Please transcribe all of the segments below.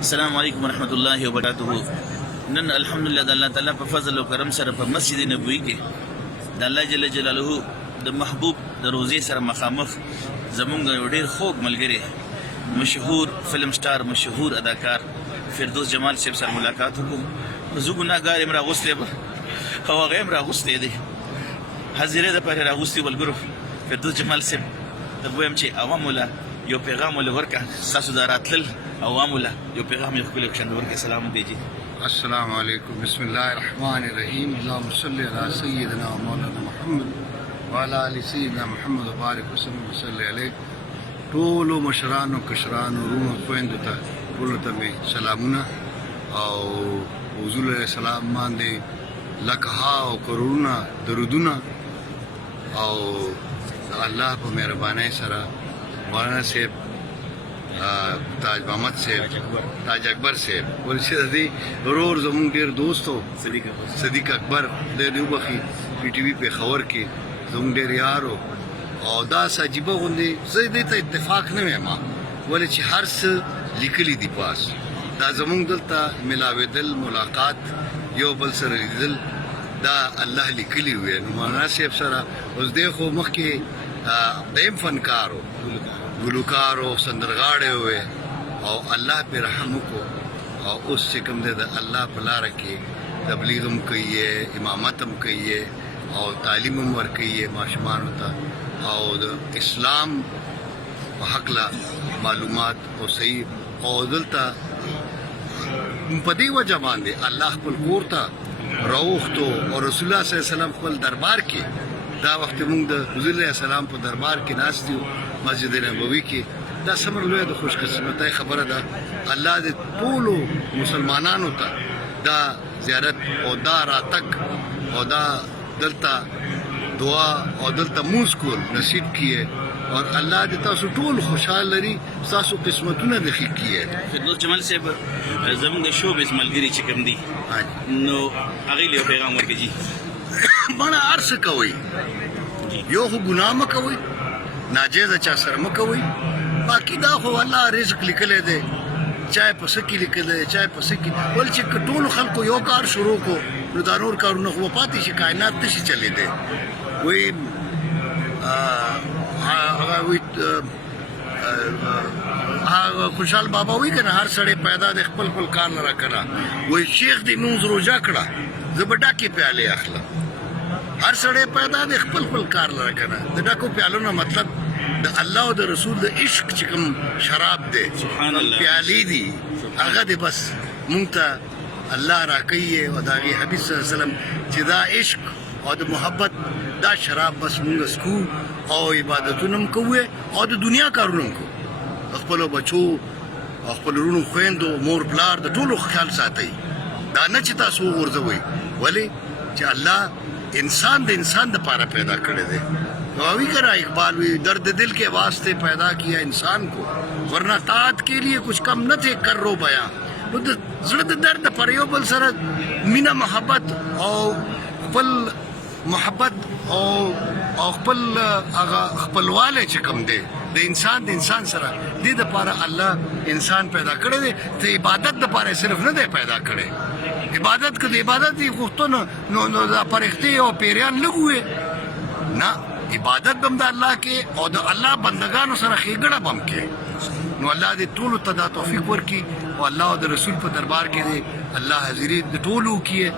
السلام علیکم ورحمۃ اللہ وبرکاتہ. نن الحمدلله د الله تعالی په فضل او کرم سره په مسجد نبوي کې د الله جل جلاله د محبوب د روزي سره مخامخ زمونږ یو ډیر خوږ ملګری مشهور فلم سٹار مشهور اداکار فردوس جمال صاحب سره ملاقات وکړو. زه ګناهګار یم راغوستی به او هغه هم راغوستی دی حاضرې دپاره راغوستي ملګرو فردوس جمال صاحب ته به وایم چې عوامو له یو پیغام ولې ورکړه ستاسو دا راتلل عوامو له یو پیغام یې ښکلی کښند ورکړئ. سلام دیجي. السلام علیکم. بسم الله الرحمن الرحیم. اللهم صل علی سیدنا مولانا محمد وعلى آل سیدنا محمد وبارک وسلم وصلی علیه. ټولو مشرانو کشرانو ورونو خویندو ته ټولو ته مې سلامونه او حضور علیه السلام باندې لکها او کرونه درودونه او الله په مهربانۍ سره مولانا صاحب تاج محمد صاحب تاج اکبر صاحب ورشد دی ورور زمون ډیر دوستو صدیق اکبر د دیوبخي پی ټی وی په خبر کې زمون ډیر یارو او دا سجيبه غوندي زه دې ته اتفاق نه وایم ولې چې هر څه لیکلي دی پاس دا زمون دلته ملاویدل ملاقات یو بل سره لیدل دا الله لیکلي وي. نو مولانا صاحب سره اوس دی خو مخکې دیم فنکارو ګلوکارو سندرغاړی وې او الله پې رحم وکړو او اوس چې کوم دی د الله په لاره کې تبلیغ هم کوي امامت هم کوي او تعلیم هم ورکوي ماشومانو ته او د اسلام په هکله معلومات او صحیح او دلته په دې وجه باندې الله خپل کور ته راوښتو او رسول الله صلی الله علیه وسلم خپل دربار کې دا وخت موږ د حضور علیه السلام په دربار کې ناست یو مسجد نبوي کې دا څومره لویه د خوش قسمتۍ خبره ده. الله دې ټولو مسلمانانو ته دا زیارت او دا راتګ او دا دلته دعا او دلته مونځ کول نصیب کیه اور الله دې تاسو ټول خوشحال لري تاسو قسمتونه د ښه کیه. فردوس جمال صاحب زمونږ د شوبز ملګري چې کوم دي نو هغې له یو پیغام ورکړي. جي مانا هر څه کوئ یو خو ګناه مه کوئ ناجیزه چا سره مه کوئ باقي دا خو الله رزق لیکلی دی چای په څه کې لیکلی دی چای په څه کې ولې چې که ټولو خلکو یو کار شروع کړو نو دا نور کارونه خو به پاتې شي کائنات نشي چلېدی. وایي هغه خوشحال بابا وایي که نه هر سړی پیدا دی خپل خپل کار لره که نه وایي شیخ دې مونځ روژه کړه زه به ډکې پیالې اخلم. هر سړی پیدا دی خپل خپل کار لره که نه د ډکو پیالو نه مطلب د الله او د رسول د عشق چې کوم شراب دی پیالې دي هغه دی بس مونږ ته الله راکوي او د هغې حبیب صلی الله علیه وسلم چې دا عشق او د محبت دا شراب بس مونږ څکو او عبادتونه هم کوو او د دنیا کارونه هم کوو خپلو بچو او خپل وروڼو خویندو مور پلار د ټولو خیال ساتئ. دا نه چې تاسو وغورځوئ ولې چې الله انسان د انسان دپاره پیدا کړی دی. وی کہ رہا اقبال بھی درد دل کے واسطے پیدا کیا انسان کو ورنہ طاعت کے لیے کچھ کم نہ تھے کر رو بیاں. زړه د درد پر یو بل سره مینه محبت او خپل محبت او خپل هغه خپلوالی چې کوم دی د انسان سره دې دپاره الله انسان پیدا کړی دی. ته عبادت دپاره صرف نه دی پیدا کړی. عبادت که د عبادت یې غوښتنه نو دا فرښتې او پیریان لږ ووې نه عبادت بم د الله کې او د الله بندگانو سره ښېګړه بم کې. نو الله دې ټولو ته دا توفیق ورکړي او الله او د رسول په دربار کې دی الله حاضري د ټولو کیه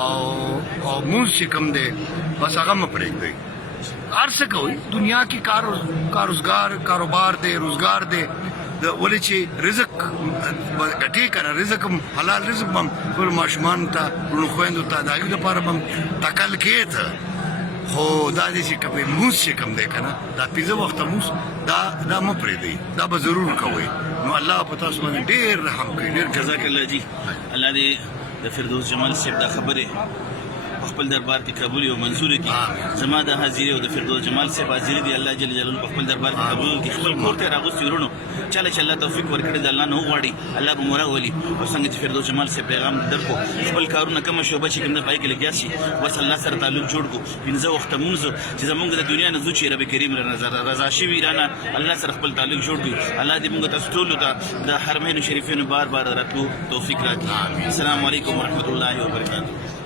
او مونځ چې کوم دی بس هغه مه پرېږدئ. هر څه کوئ دنیا کې کاروزګار کاروبار دی روزګار دی ولې چې رزق ګټې که نه رزق هم حلال رزق به هم خپلو ماشومانو ته وروڼو خویندو ته د هغوی دپاره به هم تکل کې ته خو دا دی چې که مونځ چې کوم دی که نه دا 5 وخته مونځ دا مه پرېږدئ دا به ضرور کوئ. نو الله په تاسو باندې ډېر رحم کوي ډېر جزاک الله. جي الله دې د فردوس جمال صاحب دا خبرې په خپل دربار کې قبول او منزور کړي زما د حاضری او د فردوس جمال صاحب حاضری دی الله جل جلاله په خپل دربار کې قبول کړي خپل کور ته راغوستي ورونو چاله چې الله توفیق ورکړي د الله نه وغواړي الله به مورا ولي او څنګه چې فردوس جمال صاحب پیغام درکو خپل کارونه کوم شوبه چې کوم د پای کې لګیا شي بس الله سره تعلق جوړ کو پنځه وخت مونږ چې زمونږ د دنیا نه ځو چې رب کریم رضا شي ویرانه الله سره خپل تعلق جوړ کړي الله دې موږ تاسو ټول ته د حرمین شریفینو بار بار راتلو توفیق راکړي السلام علیکم ورحمۃ اللہ وبرکاتہ.